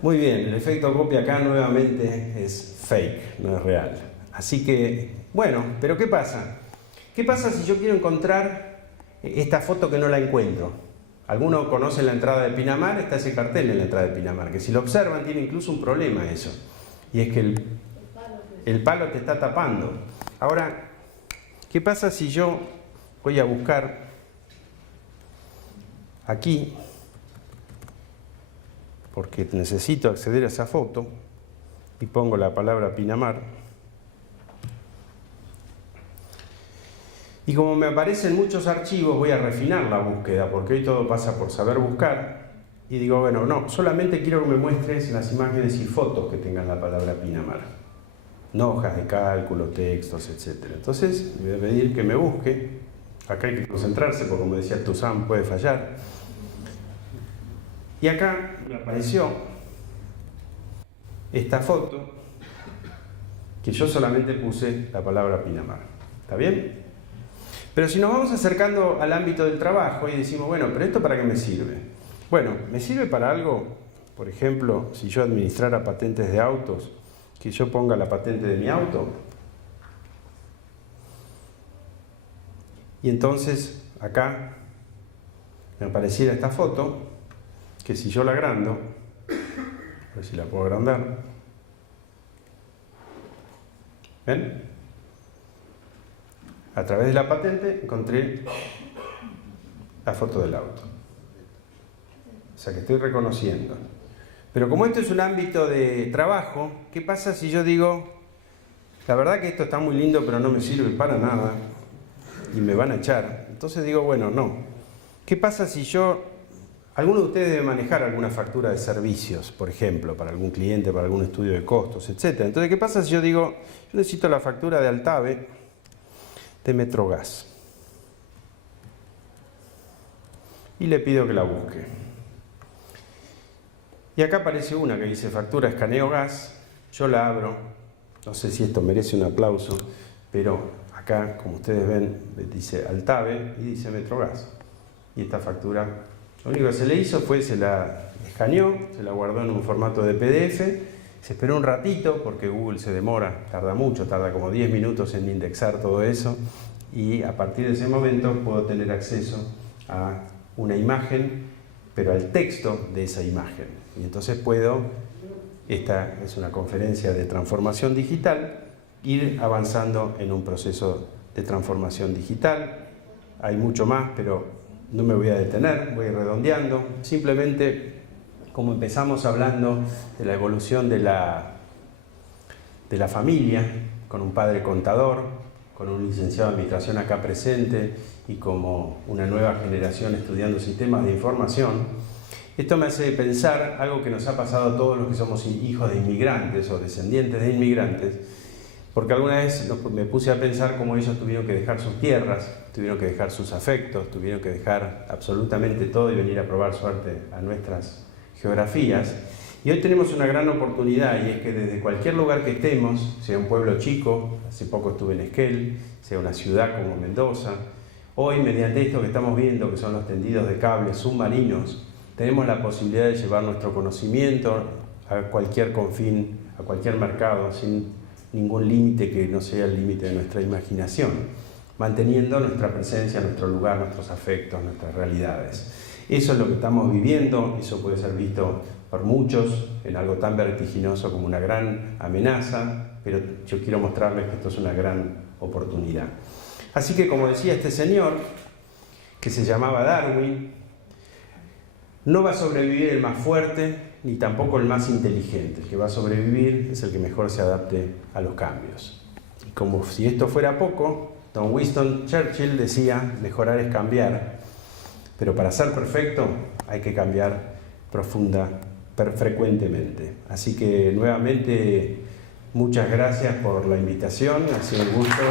Muy bien, el efecto copia acá nuevamente es fake, no es real. Así que, bueno, pero ¿qué pasa? ¿Qué pasa si yo quiero encontrar esta foto que no la encuentro? Algunos conocen la entrada de Pinamar, está ese cartel en la entrada de Pinamar, que si lo observan tiene incluso un problema eso, y es que el palo te está tapando. Ahora, ¿qué pasa si yo voy a buscar aquí, porque necesito acceder a esa foto, y pongo la palabra Pinamar? Y como me aparecen muchos archivos, voy a refinar la búsqueda, porque hoy todo pasa por saber buscar. Y digo, bueno, no, solamente quiero que me muestres las imágenes y fotos que tengan la palabra Pinamar. No hojas de cálculo, textos, etc. Entonces, me voy a pedir que me busque. Acá hay que concentrarse, porque como decía Toussaint, puede fallar. Y acá me apareció esta foto, que yo solamente puse la palabra Pinamar. ¿Está bien? Pero si nos vamos acercando al ámbito del trabajo y decimos, bueno, ¿pero esto para qué me sirve? Bueno, me sirve para algo, por ejemplo, si yo administrara patentes de autos, que yo ponga la patente de mi auto. Y entonces acá me apareciera esta foto, que si yo la agrando, a ver si la puedo agrandar. ¿Ven? A través de la patente encontré la foto del auto. O sea que estoy reconociendo. Pero como esto es un ámbito de trabajo, ¿qué pasa si yo digo, la verdad que esto está muy lindo pero no me sirve para nada y me van a echar? Entonces digo, bueno, no. ¿Qué pasa si alguno de ustedes debe manejar alguna factura de servicios, por ejemplo, para algún cliente, para algún estudio de costos, etc.? Entonces, ¿qué pasa si yo digo, yo necesito la factura de Altave de Metrogas? Y le pido que la busque. Y acá aparece una que dice factura escaneo gas. Yo la abro. No sé si esto merece un aplauso, pero acá, como ustedes ven, dice Altave y dice Metrogas. Y esta factura, lo único que se le hizo fue, se la escaneó, se la guardó en un formato de PDF, se esperó un ratito, porque Google se demora, tarda mucho, tarda como 10 minutos en indexar todo eso, y a partir de ese momento puedo tener acceso a una imagen, pero al texto de esa imagen. Y entonces puedo, esta es una conferencia de transformación digital, ir avanzando en un proceso de transformación digital. Hay mucho más, pero no me voy a detener, voy redondeando. Simplemente, como empezamos hablando de la evolución de la familia, con un padre contador, con un licenciado en administración acá presente y como una nueva generación estudiando sistemas de información, esto me hace pensar algo que nos ha pasado a todos los que somos hijos de inmigrantes o descendientes de inmigrantes, porque alguna vez me puse a pensar cómo ellos tuvieron que dejar sus tierras, tuvieron que dejar sus afectos, tuvieron que dejar absolutamente todo y venir a probar suerte a nuestras geografías. Y hoy tenemos una gran oportunidad, y es que desde cualquier lugar que estemos, sea un pueblo chico, hace poco estuve en Esquel, sea una ciudad como Mendoza, hoy mediante esto que estamos viendo, que son los tendidos de cables submarinos, tenemos la posibilidad de llevar nuestro conocimiento a cualquier confín, a cualquier mercado, sin ningún límite que no sea el límite de nuestra imaginación, manteniendo nuestra presencia, nuestro lugar, nuestros afectos, nuestras realidades. Eso es lo que estamos viviendo, eso puede ser visto por muchos en algo tan vertiginoso como una gran amenaza, pero yo quiero mostrarles que esto es una gran oportunidad. Así que, como decía este señor, que se llamaba Darwin, no va a sobrevivir el más fuerte, ni tampoco el más inteligente. El que va a sobrevivir es el que mejor se adapte a los cambios. Y como si esto fuera poco, don Winston Churchill decía, mejorar es cambiar. Pero para ser perfecto hay que cambiar frecuentemente. Así que nuevamente muchas gracias por la invitación, ha sido un gusto.